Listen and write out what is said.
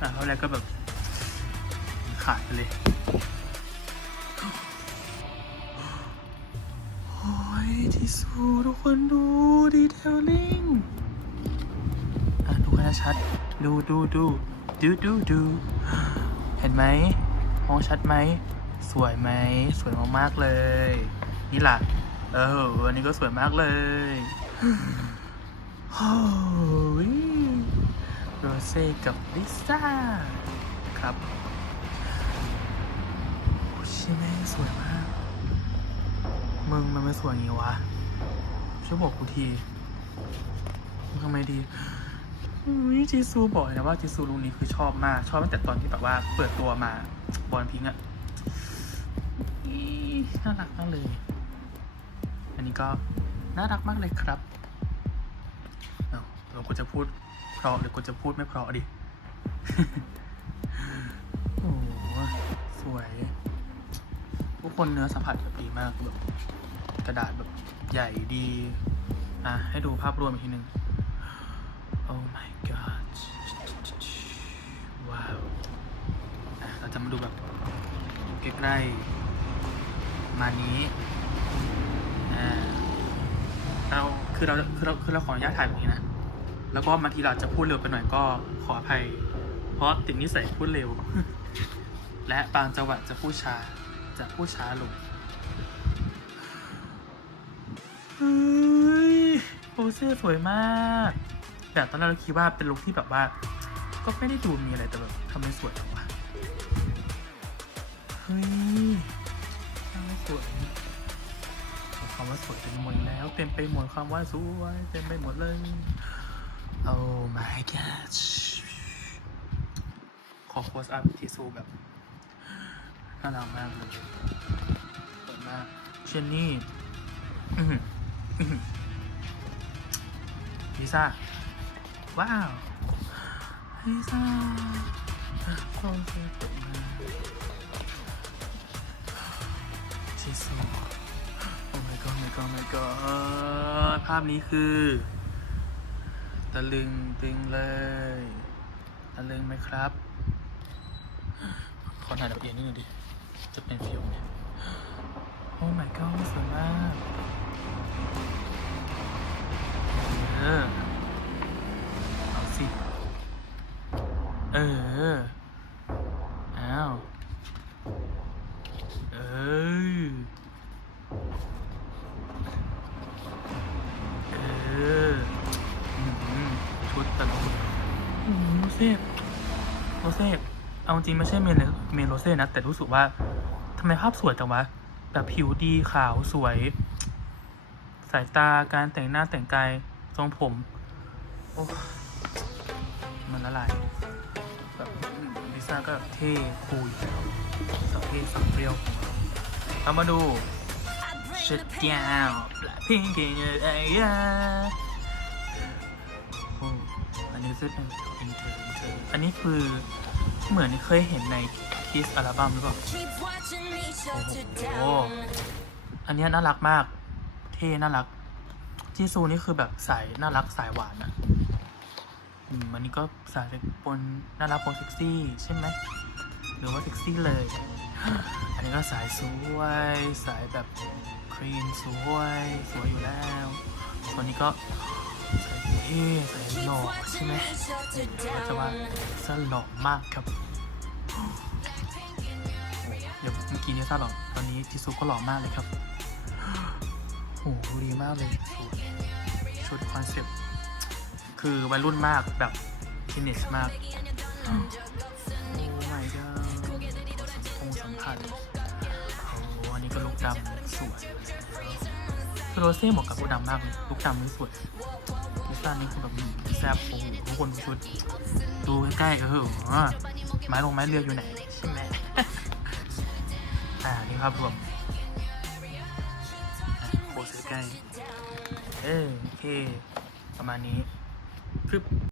อะเขาแรกก็แบบ ขาดไปเลยโอ้ยที่สุดทุกคนดู ดีเทลลิงอะดูกันชัด ดูดูดูดูดูดูเห็นไหมมองชัดไหม สวยไหม สวยมากๆเลย นี่ล่ะ เออวันนี้ก็สวยมากเลย โอ้ยโรเซ่กับลิซ่า ครับชิแม่งสวยมาก มึงมันไม่สวยอย่างงี้วะ ช่วยบอกกูทีทำไมดีอุ้ยจีซูบอกเลยนะว่าจีซูลุงนี้คือชอบมาก ชอบตั้งแต่ตอนที่แบบว่าเปิดตัวมาบอลพิงอะน่ารักมากเลย อันนี้ก็ น่ารักมากเลยครับเอาเรากูจะพูดเพราะหรือกูจะพูดไม่เพราะดิ โอ้โหสวยทุกคนเนื้อสัมผัสแบบดีมากแบบกระดาษแบบใหญ่ดี อะ ให้ดูภาพรวมอีกทีหนึ่ง Oh my god ว้าวอะเราจะมาดูแบบใกล้ๆมานี้อ่า เราคือเราคือเราคือเราขออนุญาตถ่ายแบบนี้นะ แล้วก็บางทีเราจะพูดเร็วไปหน่อยก็ขออภัย เพราะติดนิสัยพูดเร็ว และบางจังหวะจะพูดช้า จะพูดช้าลงเฮ้ยโพเซ่สวยมากแบบตอนแรกเราคิดว่าเป็นลุคที่แบบว่า ก็ไม่ได้ดูมีอะไรแต่แบบทำไมสวยจังวะเฮ้ย สวยเต็มหมดแล้ว เต็มไปหมดคำว่าสวยเต็มไปหมดเลย Oh my god ขอโคสอัพที่ซูแบบน่ารักมากเลยสวยมากเชนนี่ลิซ่า ว้าวลิซ่าโคตรสวยมากชิโซ Oh my god my god my god ภาพนี้คือตะลึงตึงเลยตะลึงไหมครับ ขอถ่ายดาวเอียงนิดนึงดิ จะเป็นฟิลเนี่ยโอ้ my god สวยมากเออเอาสิ เออ อ้าว เออ ซ่โรเซ่เอาจริงไม่ใช่เมนเมนโรเซ่นะ แต่รู้สึกว่าทำไมภาพสวยจังวะ แบบผิวดีขาวสวย สายตาการแต่งหน้าแต่งกายทรงผม โอ้ มันละลายแบบมลิซ่าก็เท่คูยแล้วสาวเท่สาวเปรี้ยวเรามาดู Shut down Blackpink in your area โอ้ อันนี้จะเป็นอินเตอร์อินเตอร์อันนี้คือเหมือนเคยเห็นในคิสอัลบั้มหรือเปล่า โอ้โห อันเนี้ยน่ารักมาก เท่น่ารัก จีซูนี่คือแบบสายน่ารักสายหวานอะอืมอันนี้ก็สายปนน่ารักปนเซ็กซี่ใช่ไหมหรือว่าเซ็กซี่เลย อันนี้ก็สายสวยสายแบบครีมสวยสวยอยู่แล้วส่วนนี้ก็สาย เท่สายหล่อใช่ไหมก็จะว่าสหล่อมากครับ เดี๋ยวเมื่อกี้นี้ทราบหรอตอนนี้ทิซุก็หล่อมากเลยครับโหดีมากเลยชุดชุดคอนเซ็ปต์คือวัยรุ่นมากแบบทีเนจมากโอ้ my god คงสัมผัสโอ้อันนี้ก็ลุกดำสวย คือโรเซ่เหมาะกับลูกดำมากเลยลูกดำนี่สวยลิซ่านี่คือแบบแซ่บโอ้โหทุกคนชุด ดูใกล้ๆก็คือไม้ลงไม้เรืออยู่ไหนใช่ไหมอ่า นี่ภาพรวมอะโคสใกล้ เออโอเค ประมาณนี้ คือ